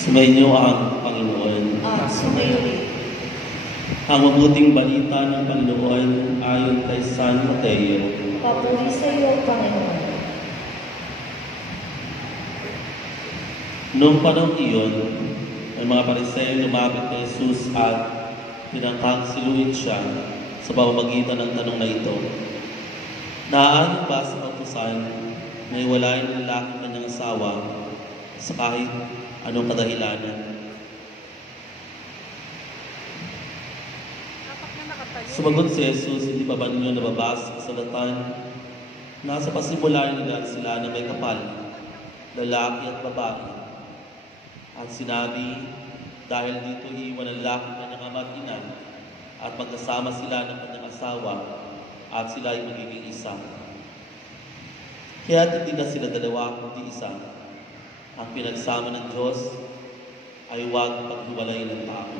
Sumainyo ang Panginoon. Sumayo rin. Ang mabuting balita ng Panginoon ayon kay San Mateo. Papuri sa iyo, Panginoon. Noong panahon iyon, ang mga Pariseo lumapit kay Jesus at pinangkansiluhin siya sa pamamagitan ng tanong na ito. Naaayon ba sa kautusan na iwalayan ng lalaki kanyang asawa sa kahit anong kadahilanan? Sumagot si Jesus, hindi pa ba ninyo nababasa sa salatan? Nasa pasimula nila sila na may kapal, lalaki at babae. At sinabi, dahil dito iiwan ng lalaki kanyang ama at ina, at magkasama sila ng kanyang asawa, at sila ay magiging isa. Kaya hindi na sila dalawa, kundi isa. Ang pinagsama ng Diyos ay huwag paghiwalay ng tao.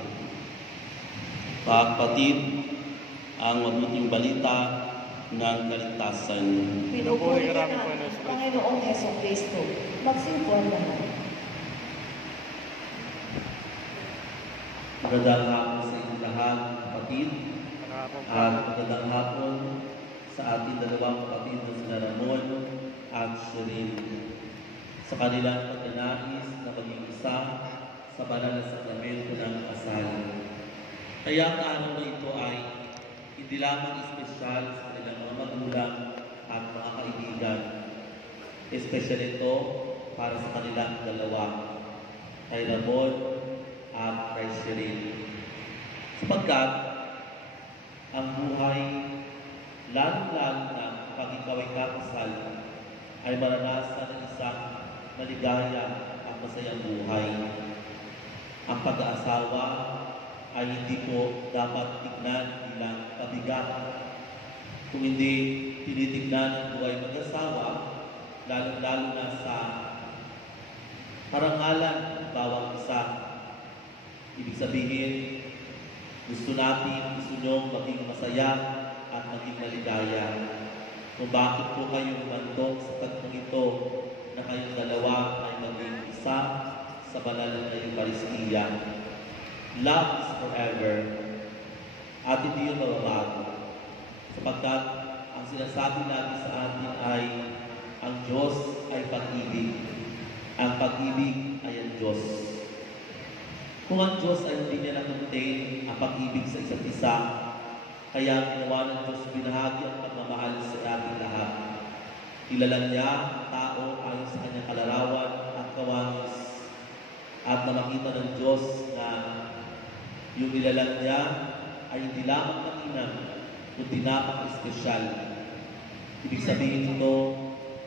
Kapatid, ang mabuting balita ng kaligtasan. Pinupuri ka namin, Panginoong Jesucristo. Magsimpuan naman. Magandang hapon sa inyong lahat, kapatid. At magandang hapon sa ating dalawang kapatid na sila Ramon at Sherin. Sa kanilang pagkanais na maging isa sa banal na sakramento ng kasal. Kaya ang araw na ito ay hindi lamang espesyal sa kanilang mga magulang at mga kaibigan. Espesyal ito para sa kanilang dalawa, kay Ramon at kay Sherin. Sapagkat ang buhay, lalo-lalo na kapag ikaw ay kakasal, ay maranasan ng isang maligaya at masayang buhay. Ang pag-aasawa ay hindi po dapat tignan bilang pabigat. Kung hindi tinitignan ang buhay mag-asawa, lalo-lalo na sa parangalan ng bawang isa. Ibig sabihin, gusto nyo maging masaya at maging maligaya. Kung bakit po kayo umandong sa tagpong ito na kayong dalawa ay maging isa sa banal na Eucharistia. Love is forever. At hindi yun mababago. Sapagkat ang sinasabi natin sa atin ay ang Diyos ay pag-ibig. Ang pag-ibig ay ang Diyos. Kung ang Diyos ay hindi niya na-contain ang pag-ibig sa isa't isa, kaya ginawa ng Diyos binahagi ang pagmamahal sa ating lahat. Ilalan niya ang tao ayon sa kanyang kalarawan at kawangis. At na makita ng Diyos na yung nilalang niya ay hindi lamang mainam, kundi napaka-espesyal. Ibig sabihin nito,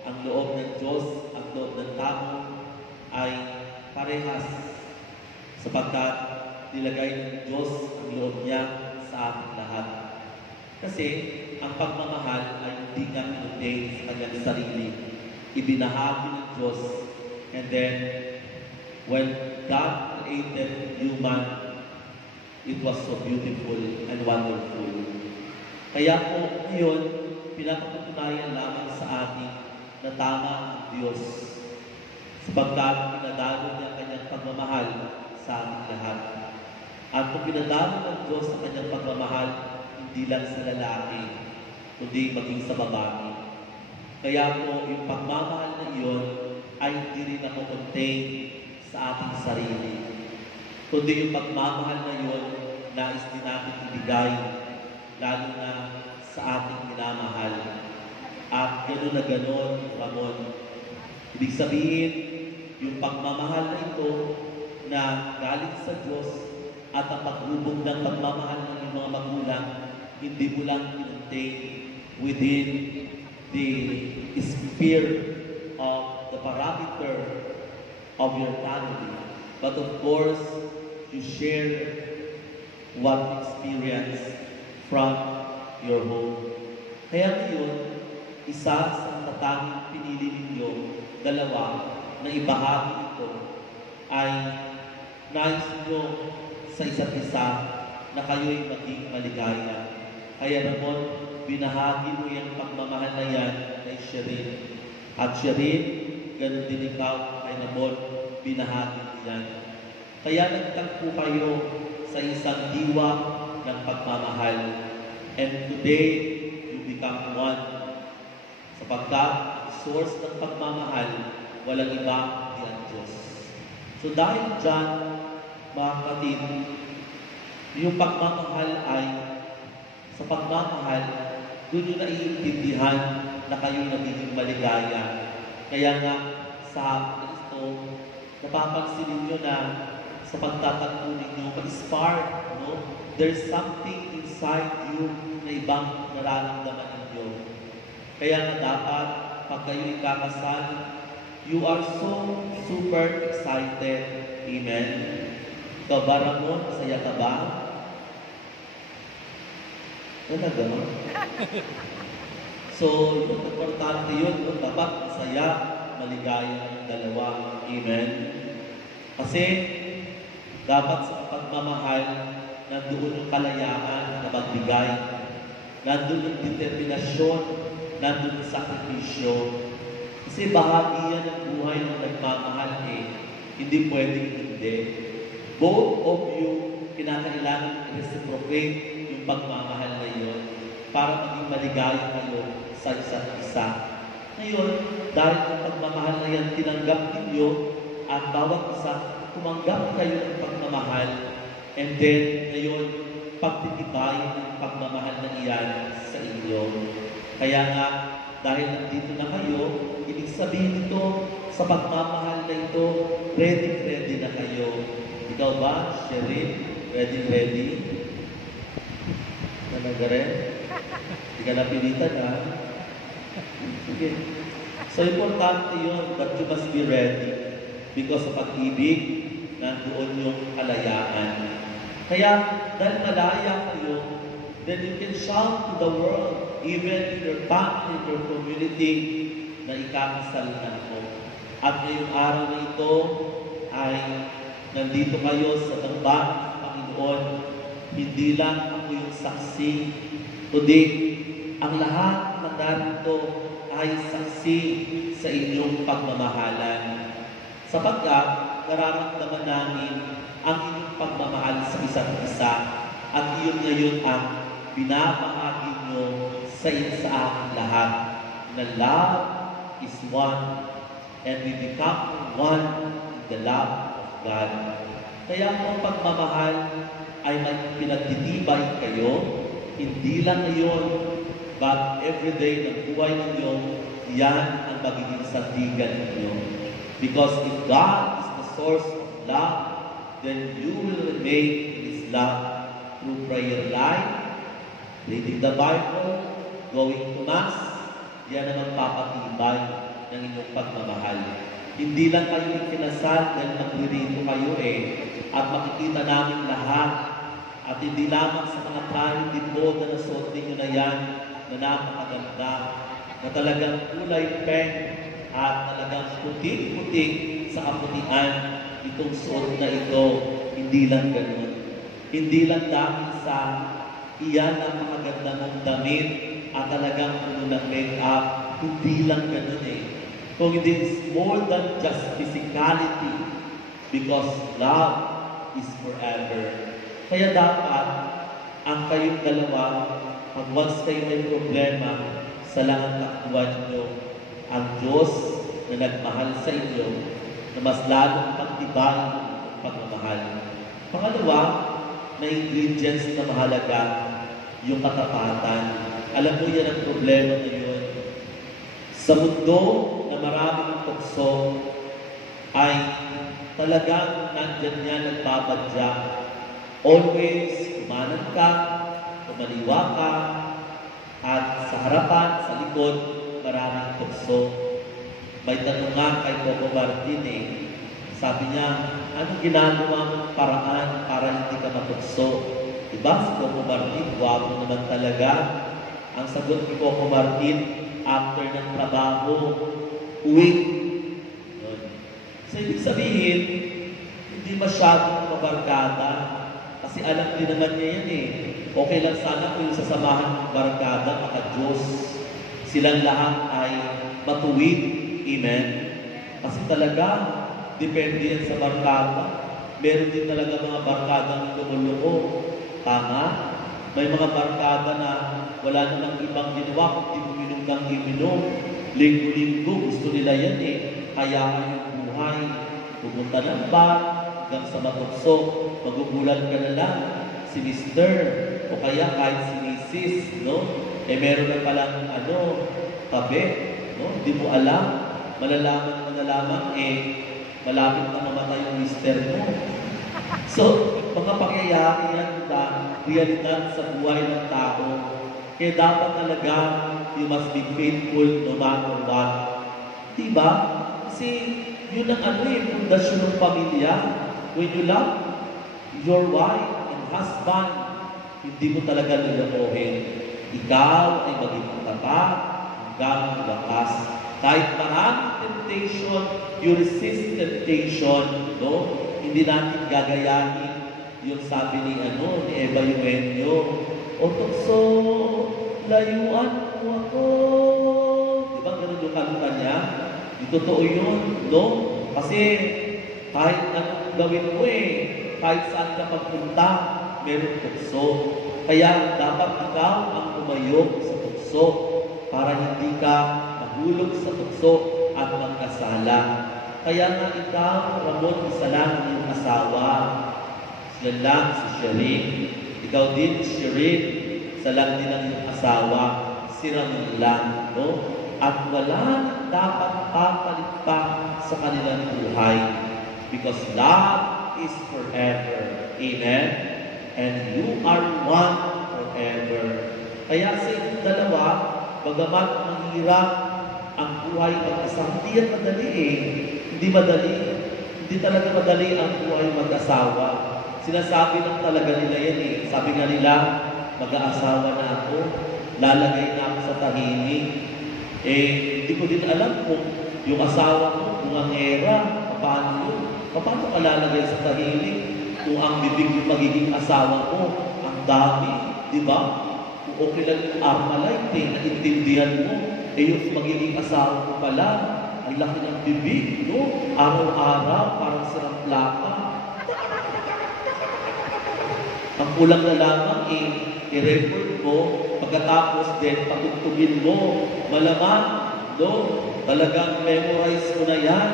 ang loob ng Diyos, ang loob ng tao ay parehas sapagkat nilagay ng Diyos ang loob niya sa ating lahat. Kasi ang pagmamahal ay hindi nga pinuntain sa kanyang sarili. Ibinahagi ng Diyos. And then, when God created human, it was so beautiful and wonderful. Kaya po ngayon, pinapatutunayan lamang sa atin na tama ang Diyos. Sapagkat pinadalo niya ang kanyang pagmamahal sa ating lahat. At kung pinadalo ng Diyos sa kanyang pagmamahal, hindi lang sa lalaki, kundi maging sa babae. Kaya po, yung pagmamahal na iyon ay hindi rin nakukontain sa ating sarili. Kundi yung pagmamahal na iyon, nais din natin ibigay, lalo na sa ating minamahal. At gano'n na gano'n, Ramon. Ibig sabihin, yung pagmamahal na ito na galing sa Diyos at ang paghubog ng pagmamahal ng iyong mga magulang, hindi mo lang pinuntain within the sphere of the parameter of your family. But of course, you share what you experience from your home. Kaya ngayon, isa sa tatanging pinili ninyo, dalawa, na ibahagi ito, ay nais nyo sa isa't isa na kayo'y maging maligaya. Kaya naman, binahagi mo yung pagmamahal na yan kay Sherin. At Sherin, ganun din ikaw kay Ramon, binahagi mo yan. Kaya nagtagpo kayo sa isang diwa ng pagmamahal. And today, you become one. Sapagkat source ng pagmamahal, walang iba kundi ang Diyos. So dahil dyan, mga kapatid, yung pagmamahal ay, sa pagmamahal, doon nyo naiintindihan na kayo nagiging maligaya. Kaya nga, sa Kristo, napapansin ninyo na sa pagtatanggol ninyo, ma-spark, no? There's something inside you na ibang nararamdaman ninyo. Kaya nga dapat, pag kayo ikakasal, you are so super excited. Amen? Ikaw ba, Ramon? Masaya ka ba? Talaga? So, yung importante yun, no? Dapat masaya, maligaya ang dalawa. Amen? Kasi, dapat sa pagmamahal, nandoon yung kalayaan na magbigay. Nandoon yung determinasyon, nandoon yung sakripisyo. Kasi bahagi yan ng buhay ng nagmamahal eh. Hindi pwedeng hindi. Both of you, kinakailangan i-reciprocate yung pagmamahal na yun para maging maligaya kayo sa isa't isa. Ngayon, dahil ang pagmamahal na yan tinanggap ninyo at bawat isa tumanggap kayo ng pagmamahal, and then, ngayon, pagtitibayin ng pagmamahal na iyan sa inyo. Kaya nga, dahil nandito na kayo, ibig sabihin nito, sa pagmamahal na ito, ready na kayo. Ikaw ba, Sherin? Ready? Talaga rin? Hindi ka napilitan, ha? Sige. So, importante yun that you must be ready. Because sa pag-ibig, nandoon yung kalayaan. Kaya, dahil malaya kayo, then you can shout to the world, even in your family, in your community, na ikakasal na ako. At ngayong araw na ito, ay nandito kayo sa tambahan ng Panginoon. Hindi lang ako yung saksi, kundi ang lahat na narito ay saksi sa inyong pagmamahalan. Sapagkat nararamdaman namin ang inyong pagmamahal sa isa't isa at iyon ngayon ang binabahagi nyo sa aking lahat na love is one and we become one in the love of God. Kaya ang pagmamahal ay may pinagtitibay kayo, hindi lang ngayon, but everyday ng buhay ninyo, yan ang magiging sandigan ninyo. Because if God is the source of love, then you will remain in His love through prayer life, reading the Bible, going to Mass. Yan ang magpapatibay ng inyong pagmamahal. Hindi lang kayo ikinasal dahil nagririto kayo at makikita namin lahat. At hindi lamang sa mga private devote na nasuot ninyo na yan na napakaganda, na talagang kulay pink at talagang puting-puting sa kaputian itong suot na ito. Hindi lang ganun. Hindi lang dahil sa iyan ang makaganda mong damit at talagang puno ng make-up. Hindi lang ganun Kung it is more than just physicality, because love is forever. Kaya dapat ang kayong dalawa, pag once kayo may problema sa lahat ng takbuhan nyo, ang Diyos na nagmahal sa inyo, na mas lalong pagtibay ang pagmamahal. Pangalawa, na ingredients na mahalaga, yung katapatan. Alam mo yan ang problema ngayon. Sa mundo na maraming tukso, ay talagang nandyan niya nagbabadya. Always, kumanan ka, kumaliwa ka, at sa harapan, sa likod, maraming tukso. May tanong nga kay Coco Martin Sabi niya, anong ginagawa mong paraan para hindi ka matukso? Diba si Coco Martin, guwapo naman talaga. Ang sagot ni Coco Martin, after ng trabaho, uwi. So, ibig sabihin, hindi masyadong mabarkada. Kasi alam din naman niya yan Okay lang sana kung sasamahan ng barkada, maka-Diyos. Silang lahat ay matuwid. Amen? Kasi talaga, depende yan sa barkada. meron din talaga mga barkadang lumuloko. Tama? May mga barkada na wala namang ibang ginawa kundi uminom ng iminom. Linggo-linggo, gusto nila yan eh. Hayaan yung buhay. Pumunta ng bar, hanggang sa matokso. Magugulat ka na lang. Si Mr. o kaya kahit si Mrs. No? Meron na palang kape. No? Hindi mo alam. Malalaman mo na lamang malapit na mamatay yung Mr. mo. So, mga pangyayari yan na realidad sa buhay ng tao. Kaya dapat talaga you must be faithful no matter what. Diba? Kasi yun ang pundasyon ng pamilya. When you love your wife and husband, hindi mo talaga lulukohin. Ikaw ay maging tapat hanggang wakas. Kahit maraming temptation, you resist temptation, no? Hindi natin gagayahin yung sabi ni Eva Eugenio, "O tukso, layuan mo ako." Diba ganun yung kanta niya? Totoo yun, no? Kasi kahit anong gawin mo kahit saan ka pagpunta, meron tukso. Kaya dapat ikaw ang umayo sa tukso para hindi ka mahulog sa tukso at magkasala. Kaya nga ikaw, Ramon, isa lang ang iyong asawa. Sila lang si Sherin. Ikaw din, Sherin, isa lang din ang iyong asawa. Si Ramon lang, no? At wala nang dapat papalit pa sa kanilang buhay. Because love is forever. Amen? And you are one forever. Kaya sa inyong dalawa, bagamat mahirap ang buhay mag-asawa, hindi yan madali Hindi madali. Hindi talaga madali ang buhay mag-asawa. Sinasabi lang talaga nila yan Sabi nga nila, mag-aasawa na ako, lalagay na ako sa tahimik. Hindi ko din alam kung yung asawa ko, kung ang era, paano yun? Paano ka lalagay sa tahimik? Kung ang bibig yung magiging asawa mo, ang dami, di ba? Kung okay lang yung Armalite, naintindihan mo, yung magiging asawa mo pala, ang laki ng bibig, no? Araw-araw, parang sirang plaka. Ang kulang na lamang i-record mo, pagkatapos din, patutugin mo, malamang, no? Talagang memorize mo na yan.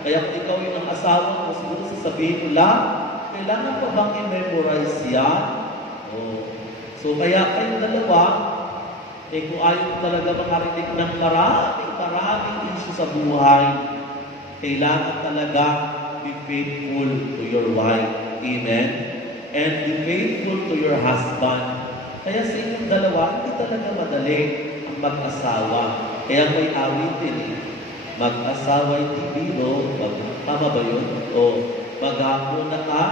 Kaya kung ikaw yung ang asawa mo, siguro sasabihin mo lang, kailangan pa bang i-memorize yan? So kaya kayong dalawa, kung ayaw talaga makarinig ng maraming issue sa buhay, kailangan talaga be faithful to your wife. Amen? And be faithful to your husband. Kaya sa inyong dalawa, hindi talaga madali ang mag-asawa. Kaya may awitin mag-asawa'y di biro, tama ba yun? O maghapon na ka,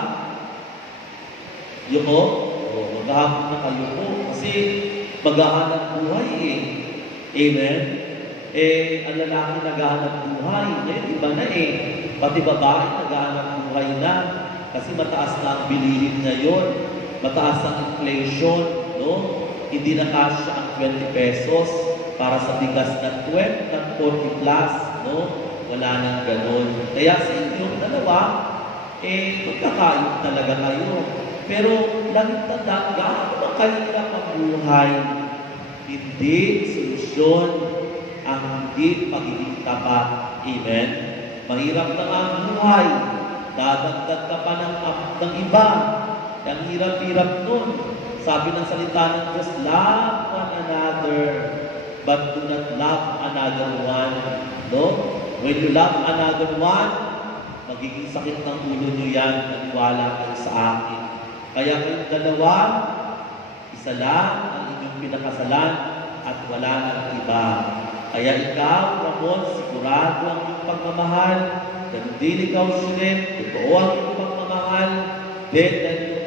yuko? O maghapon na ka, yuko. Kasi maghahanap buhay Amen? Ang lalaki naghahanap buhay. Iba na Pati babae naghahanap buhay na. Kasi mataas na ang bilihin ngayon. Mataas ang inflation, no? Hindi na kasya ang 20 pesos para sa bigas na 20 at 40 plus, no? Wala nang ganon. Kaya sa inyong dalawa, magkakain talaga kayo. Pero laging tanda, gaano ba kahirap ang buhay? Hindi solusyon ang hindi pagiging tapat. Amen? Mahirap na ang buhay. Dadagdag ka pa ng iba. Ang hirap-hirap nun. Sabi ng salita ng Diyos, love one another, but do not love another one. No? When you love another one, magiging sakit ng ulo nyo yan, naniwala kayo sa akin. Kaya kayong dalawa, isa lang ang inyong pinakasalan at wala nang iba. Kaya ikaw, Ramon, sigurado ang iyong pagmamahal. Ganun din ikaw, Shirin, totoo ang iyong pagmamahal. Then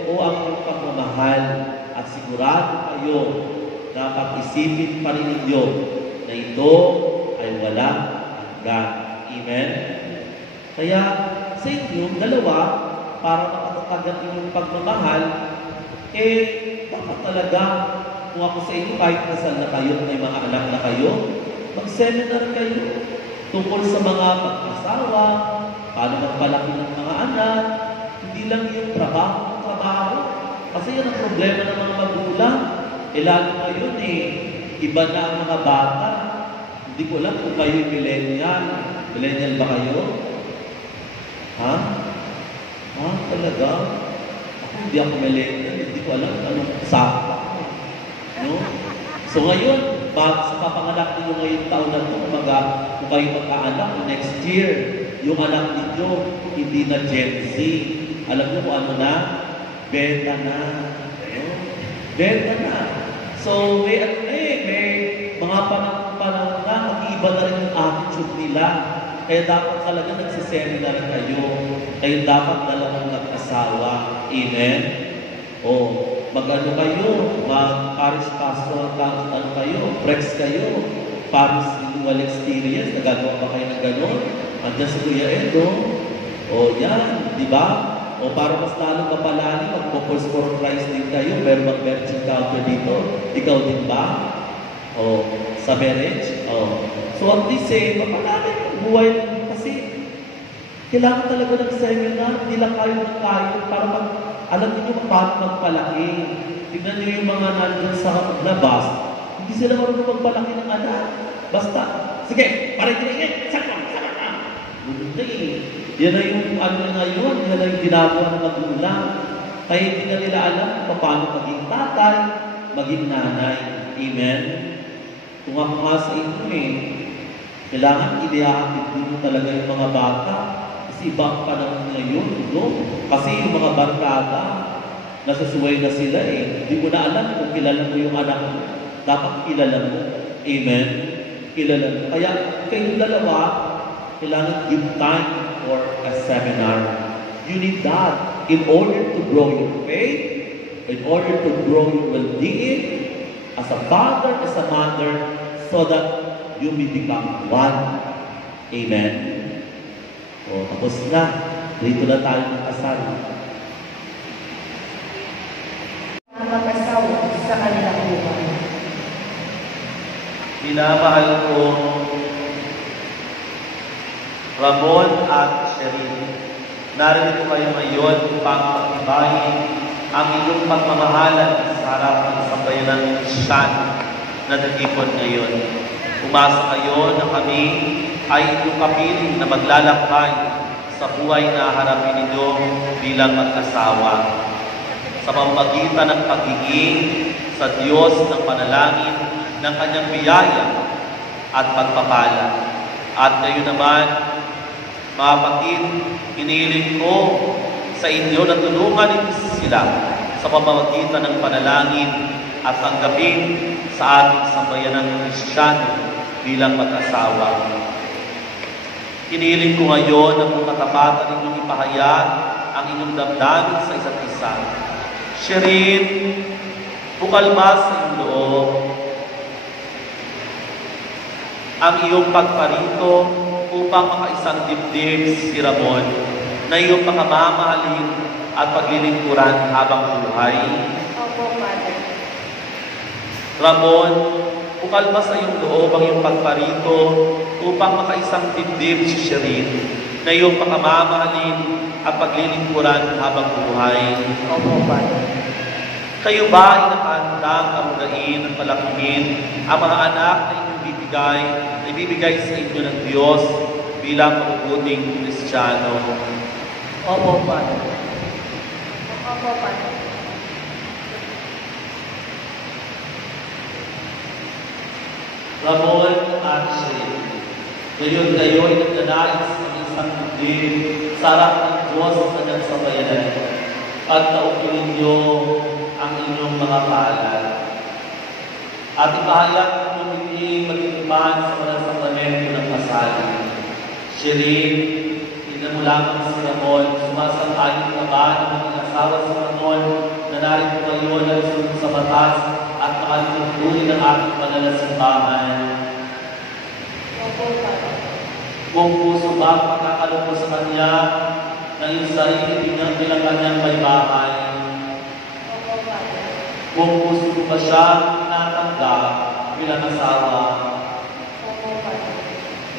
totoo ang iyong pagmamahal. At sigurado kayo na pag-isipin pa rin ninyo na ito ay walang hanggan. Amen? Kaya sa inyong dalawa, para makatatag ang inyong pagmamahal, dapat talaga, kung ako sa inyo, kahit nasal na kayo, may mga anak na kayo, mag-seminar kayo tungkol sa mga pag-asawa, paano magpalaki ng mga anak. Hindi Hindi lang yung trabaho. Kasi yan ang problema ng mga magulang. Lalo ngayon iba na ang mga bata. Hindi ko alam kung kayo millennial. Millennial ba kayo? Ha? Ha? Talaga? Ako hindi ako millennial. Hindi ko alam anong sakto ako. No? So ngayon, sa papanganak ninyo ngayong taon na ito, kung kayo magkaanak, next year, yung anak ninyo, hindi na Gen Z. Alam niyo kung ano na? Beta na. No? Beta na. So, may mga panahon na, mag-iiba na rin yung attitude nila. Kaya dapat talaga nagsiseminar kayo. Kayo dapat dalawang nag-asawa. Amen? O, mag-ano kayo, mag-parish pastoral ano kayo, prex kayo, parish renewal experience, nagagawa ba kayo ng gano'n? Andiyan sa Kuya Edo. O, yan, di ba? O para mas lalo kapalali, mag-focus for Christ din kayo, pero mag-virgin counter dito. Ikaw din ba? O sa marriage? O. So at least mapalali ang buhay kasi kailangan talaga ng seminar, hindi lang kayo ng tayo para alam niyo paano magpalaki. Tignan niyo yung mga nandun sa labas, hindi sila marunong magpalaki ng anak. Basta, sige, parin-tingin, sakang. Hindi. Yan na yung ngayon, yan na yung ginagawa ng magulang. Kaya hindi na nila alam kung paano maging tatay, maging nanay. Amen? Kung ako nga sa inyo kailangan inihahatid mo talaga yung mga bata. Kasi iba ang panahon ngayon, no? Kasi yung mga barkada, nasusuway na sila Hindi mo na alam kung kilala mo yung anak mo. Dapat kilala mo. Amen? Kilala mo. Kaya kayong dalawa, kailangan give time for a seminar. You need that in order to grow your faith, in order to grow your well-being, as a father, as a mother, so that you may become one. Amen? O, tapos na. Dito na tayo ng kasal. Ang mag-asawa sa kanilang buhay. Minamahal ko Ramon at Sherin, narito kayo ngayon upang pagtibayin ang inyong pagmamahalan sa harap ng sambayanan ng Kristiyan na nag-ipon ngayon. Umasa kayo na kami ay inyong kapiling na maglalakbay sa buhay na harapin ninyo bilang mag-asawa. Sa pamamagitan ng pagiging sa Diyos ng panalangin ng kanyang biyaya at pagpapala. At ngayon naman, mga kapatid, hinihiling ko sa inyo na tulungan ninyo sila sa pamamagitan ng panalangin at tanggapin sa ating sambayanang Kristiyano bilang mag-asawa. Hinihiling ko ngayon na kung katapatan ninyong ipahayag ang inyong damdamin sa isa't isa. Sherin, bukalma sa iyong loob ang iyong pagparito upang makaisang dibdib si Ramon na iyong pakamamahalin at paglilingkuran habang buhay. Opo, Father. Ramon, ukalma sa iyong loob ang iyong pagparito upang makaisang dibdib si Sherin na iyong pakamamahalin at paglilingkuran habang buhay. Opo, Father. Kayo ba ay nakahandang kamugain at palakihin ang mga anak na inyong ibibigay sa inyo ng Diyos bilang mabubuting Kristiyano? Opo, Father. Opo, Father. Ramon at Sherin, ngayon kayo ay nagdanais ng isang dibdib sa harap ng Diyos sa kanyang sambayanan at naukilin niyo ang inyong mga paalala. At ipahayag kung hindi matitipan sa mga sakramento ng kasal. Sherin, tignan mo lamang si Ramon, sumasang-ayon ka ba ng mga asawa sa Ramon na narito ngayon na sunod sa batas at makalitutuloy ng ating pananasimbahan? Opo, Father. Kung puso ba ang pagkakalungkot sa Kanya ng iyong sarili bilang Kanyang may bahay? Opo, Father. Kung puso mo ba siya tinatanggap bilang asawa? Opo, Father.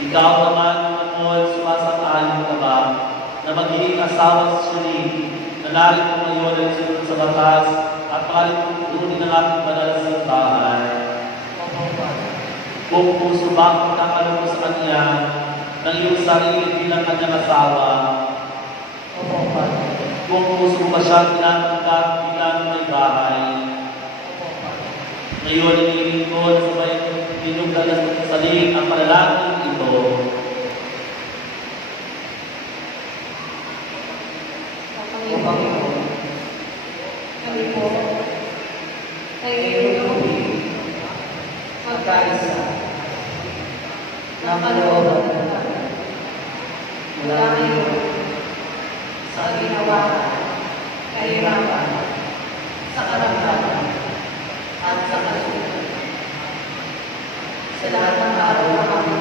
Ikaw naman, Ramon, sumasang-ayon ka ba na magiging asawa si Sherin Manalangin po ngayon ang sunod sa batas at palitunin ng ating banal na simbahan. Kung puso bang nakakalong mo sa Kanya ng iyong sarili bilang Kanyang asawa, kung puso mo ba siya tinatanggap bilang may bahay, ngayon ang ililingkod sa may pinugdal na saling ang panalangin ito. Kami po ay ngayon magkaisa ng kalooban namin mula ngayon sa ginawa, kahirapan, sa karamdaman, at sa kasunod. Sa lahat ng araw na kami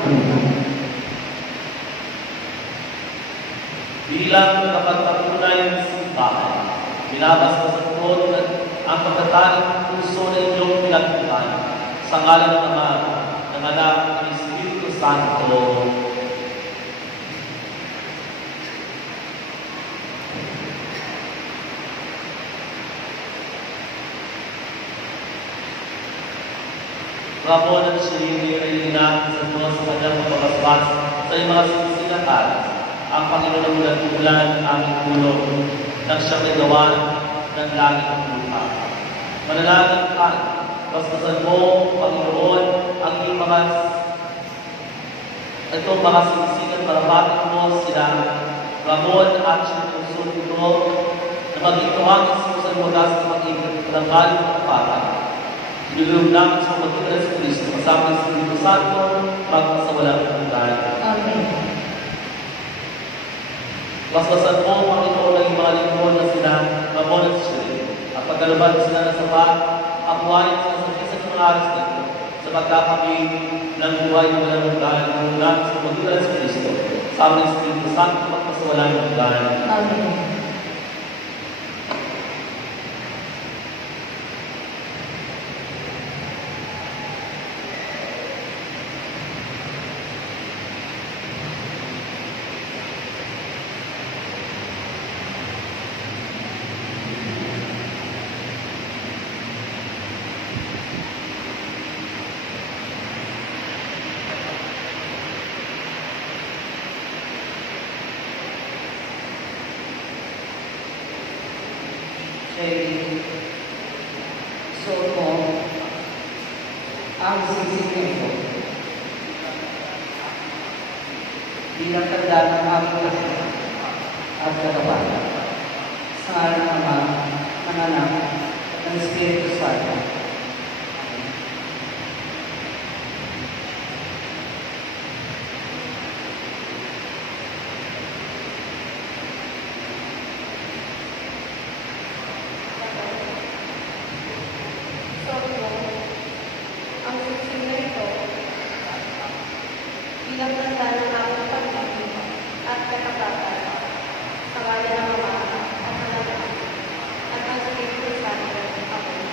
bilang kapagpatunay ng simbahan, binabasa sa tuon ang pagkataling puso na inyong pinagpunan sa ngalan ng Ama, ng Anak, ng Espiritu Santo. Ramon at Shirley ay linang sa Diyos sa kanyang pagpapaspas sa iyong mga sinisingatan. Ang Panginoon ang ulan-ulan ng aming tulong nang siyang nagawa ng langit at lupa. Manalangin ka, basbasan mo, Panginoon, ang iyong itong mga sinisigat para matin mo sila, Ramon at siyang puso ito, na maging tuwang isusan mo dahil sa pag-ibig ng galing ng para. Inulog namin sa pagkita sa Kristo, kasama ng Espiritu Santo, magpasawalang hanggan. Amen. Basbasan mo, Panginoon, ang mga lingkod na sila, Ramon at Shirley, at pagkalaban sila na sapat, akuhain sila sa isang mga aras nito, sa pagkakapit ng buhay ng walang hanggan, inulog namin sa pagkita sa Kristo, kasama ng Espiritu Santo, magpasawalang hanggan. Amen. Suot mo ang sisig nito bilang tanda ng aming kasal at katapat sa ngalan ng Ama, ng Anak, ng Espiritu Santo. Ang sisig na ito, bilang tanda ng aming pag-ibig at katapatan sa ngalan ng Ama at ng Anak at ng Espiritu Santo. Amen.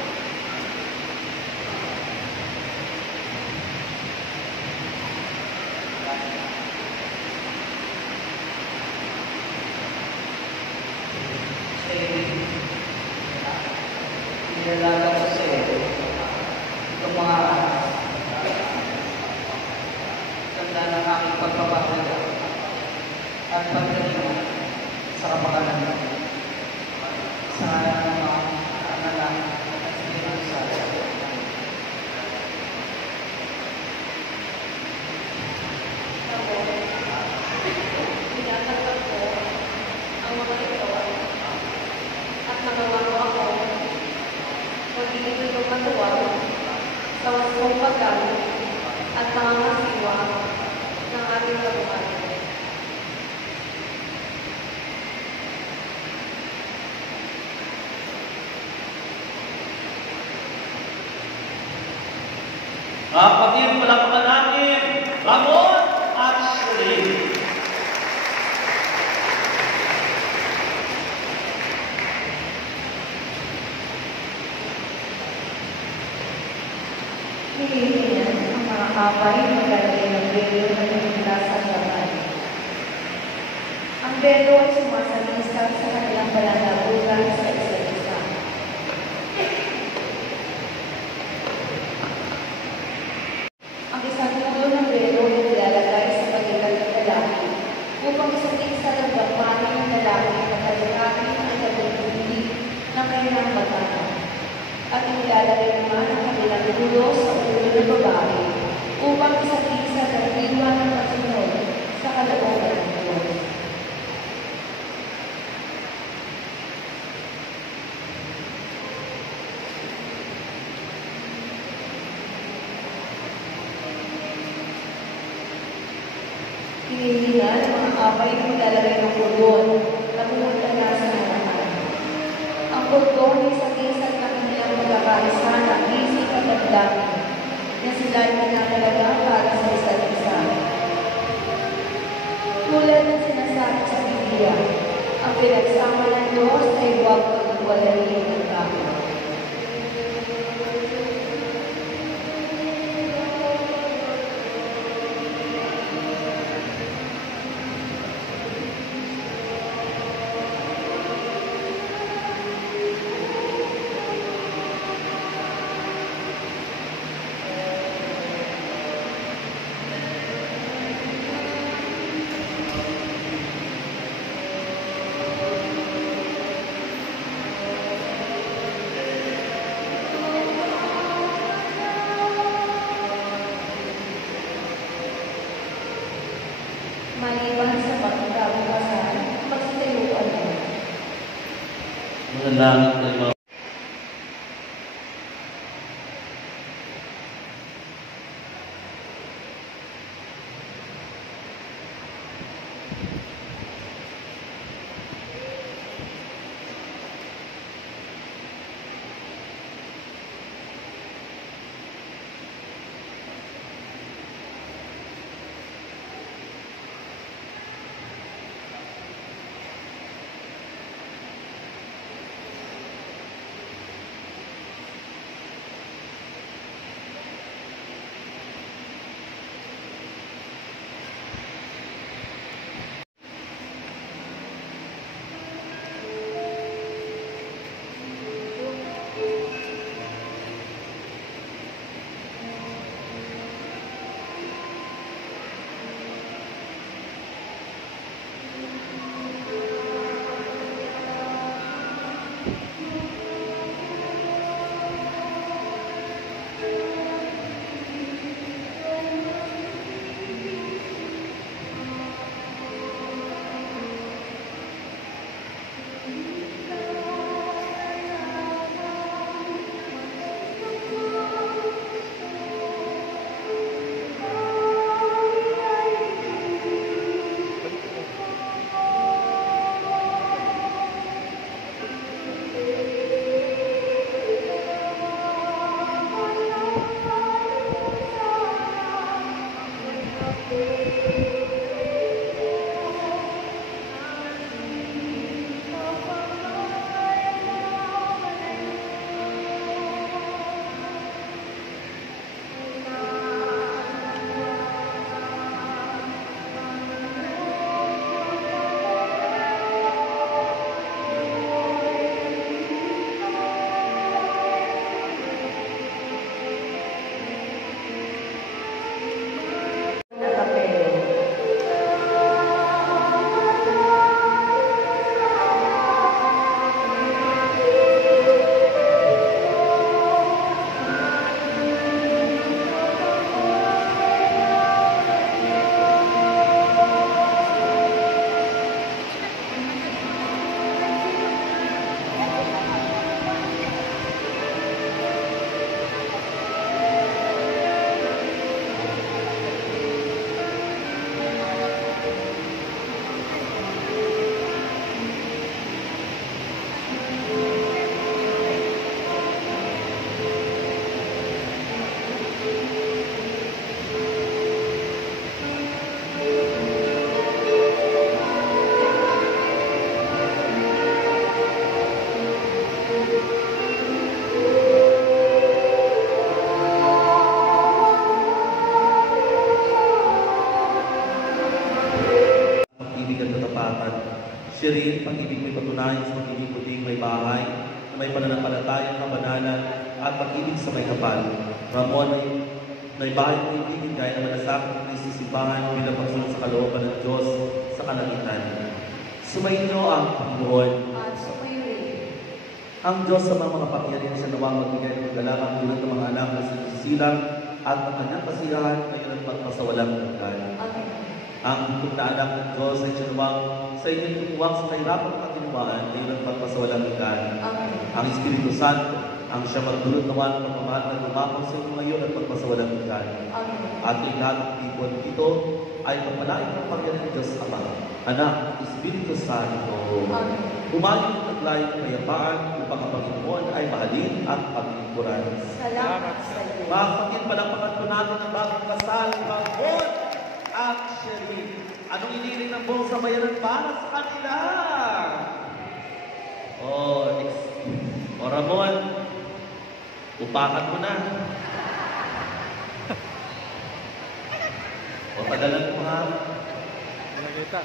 Nilalaga ko sa iyo itong mga tanda ng aking pagpapahalaga at pagkalinga sa kapakanan sa ngalan ng Ama, ng Anak, at Espiritu Santo. Tinatanggap ko ang mga ito at nagawa ko ako magiging ng katuwa sa wasong paggamit at pangangasiwa ng ating kabuhayan. Kapatid, palakpakan natin, Ramon at Shirley. Hihilinan ang mga kapay na maglalagay ng belo na nagmula sa laman. Ang Pero ay sumasalisa sa kanilang pananagutan sa isa't isa. Ang isang ulo ng bero ay nilalagay sa pagitan ng lalaki upang isating sa nagpapani ng lalaki na kalalaki ay nagpapili ng kanilang batata. At inilalagay naman ang kanilang ulo sa ulo ng babae upang isating sa nagdiwa ng kasunod sa kalooban ng Diyos. Hinihingal ang mga apay na nilalagay ng kordon na pumunta na sa harapan. Ang kordon ay isang-isang na kanilang pagkakaisa ng isip at damdamin na sila ay pinakalaga para sa isa't isa. Tulad ng sinasabi sa Biblia, ang pinagsama ng Diyos ay huwag pag-iwalayin ng tao. Maliban sa pagkakabukasan, magsitayuan mo. Mga langit na mga Siya rin, pag-ibig may patunayan sa pag-ibig ko ding may bahay, na may pananampalatayang kabanalan at pag-ibig sa may kapal. Ramon ay may bahay ng ibigin gaya ng malasakit ng isisipahan bilang pagsunod sa kalooban ng Diyos sa kalangitan. Sumainyo ang Panginoon. At sumayo rin. Ang Diyos sa mga makapangyarihan sa nawang magbigay ng kagalakan tulad ng mga anak na sinisilang at ang kanyang kasiyahan ngayon at magpasawalang hanggan. Amen. Ang hukom na anak ng Diyos ay sinawang sa inyong tumuwang sa kahirapan at katinuan ngayon at magpasawalang hanggan. Amen. Ang Espiritu Santo ang siya magdulot naman ng pagmamahal na lumapaw sa inyo ngayon at magpasawalang hanggan. Amen. At yung lahat ng people dito ay pagpalain ng pagyanan ng Diyos Ama, Anak, Espiritu Santo. Amen. Umayon at naglayong kapayapaan upang ang Panginoon ay mahalin at paglingkuran. Salamat sa iyo. Mga kapatid, palakpakan po natin ang bagong kasal, Ramon at Sherry. Anong iniling ng buong sabayanan para sa kanila? Ramon, upakan mo na. Padalan mo ha. Nakita.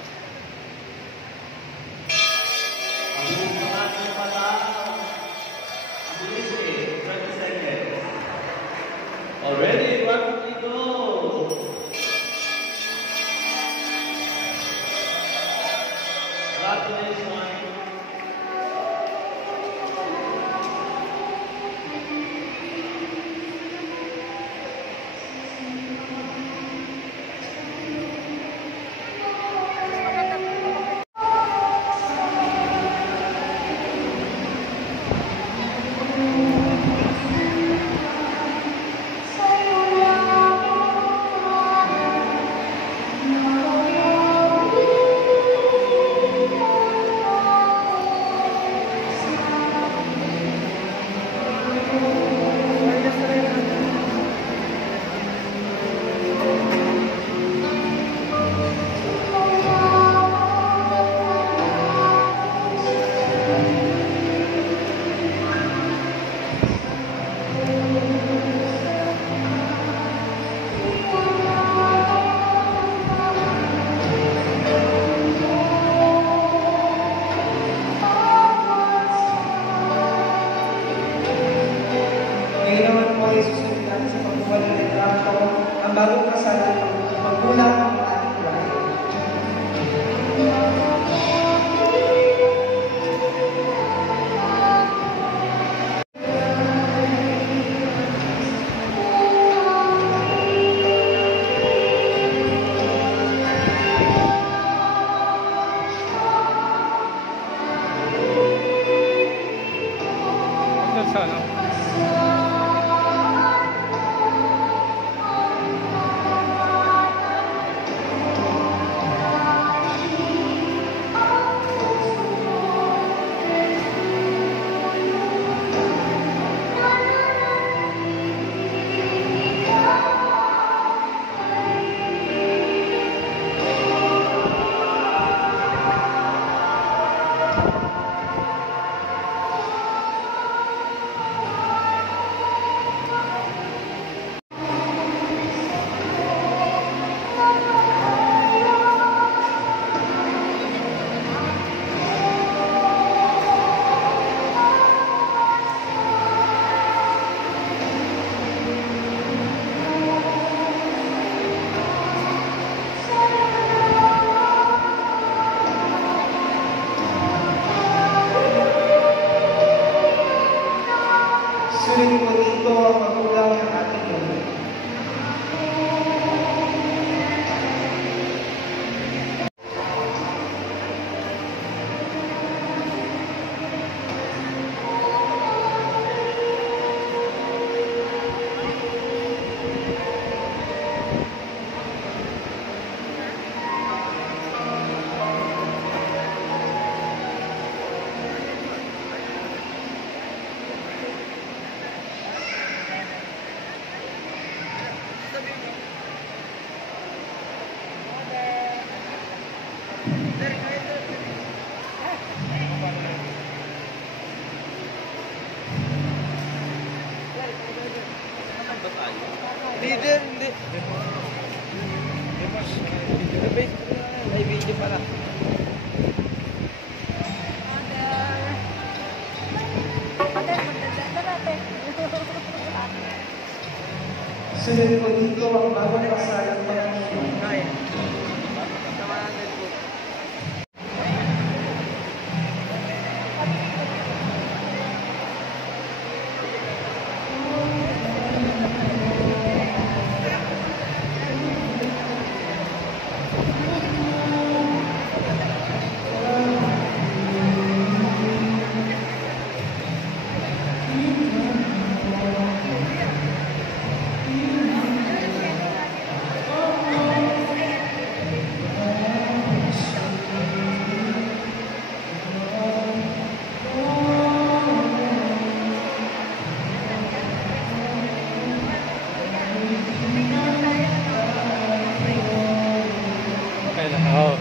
Ang buong mga ating pala, ang bilis 20 seconds. Already, one to go. Congratulations. Ngayon naman po ay susunod natin sa pagbubuhat ng litrato ang bagong kasal at pagbulang ng ating bride. Hanggang sana. Sulit po dito ang magulang ng ating Lord. Leader, hindi. May video pala. Oo.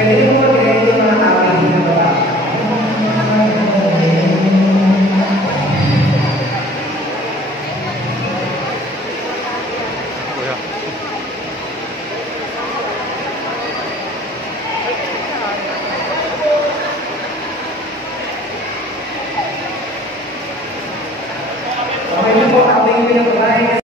Pwede mo mag-ready mga aking na baba. Kuya. Okay na po, ating pinag-ready.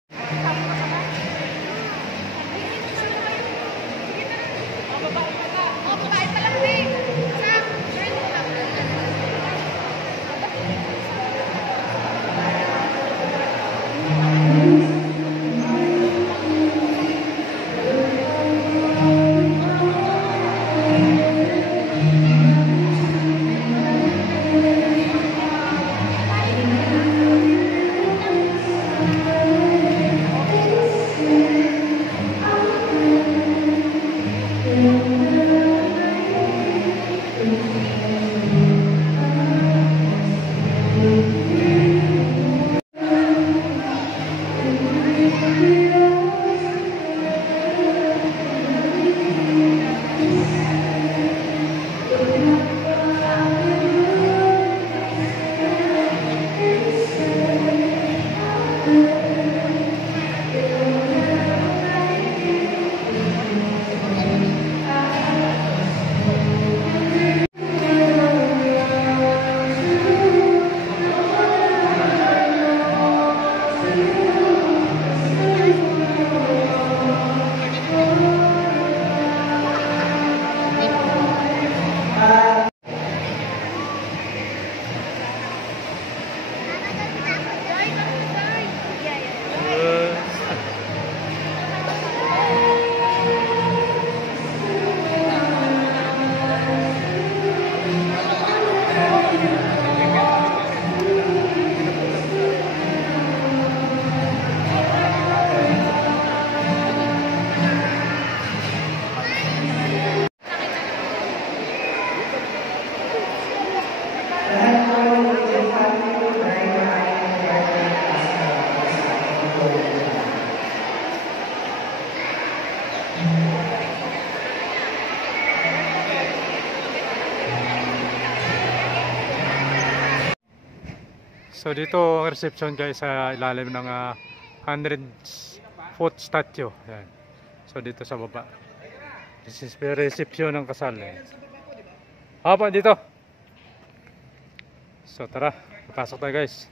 So dito ang reception guys sa ilalim ng 100-foot statue. Yan. So dito sa baba. This is the reception ng kasal. Hapa dito. So tara, pasok tayo guys.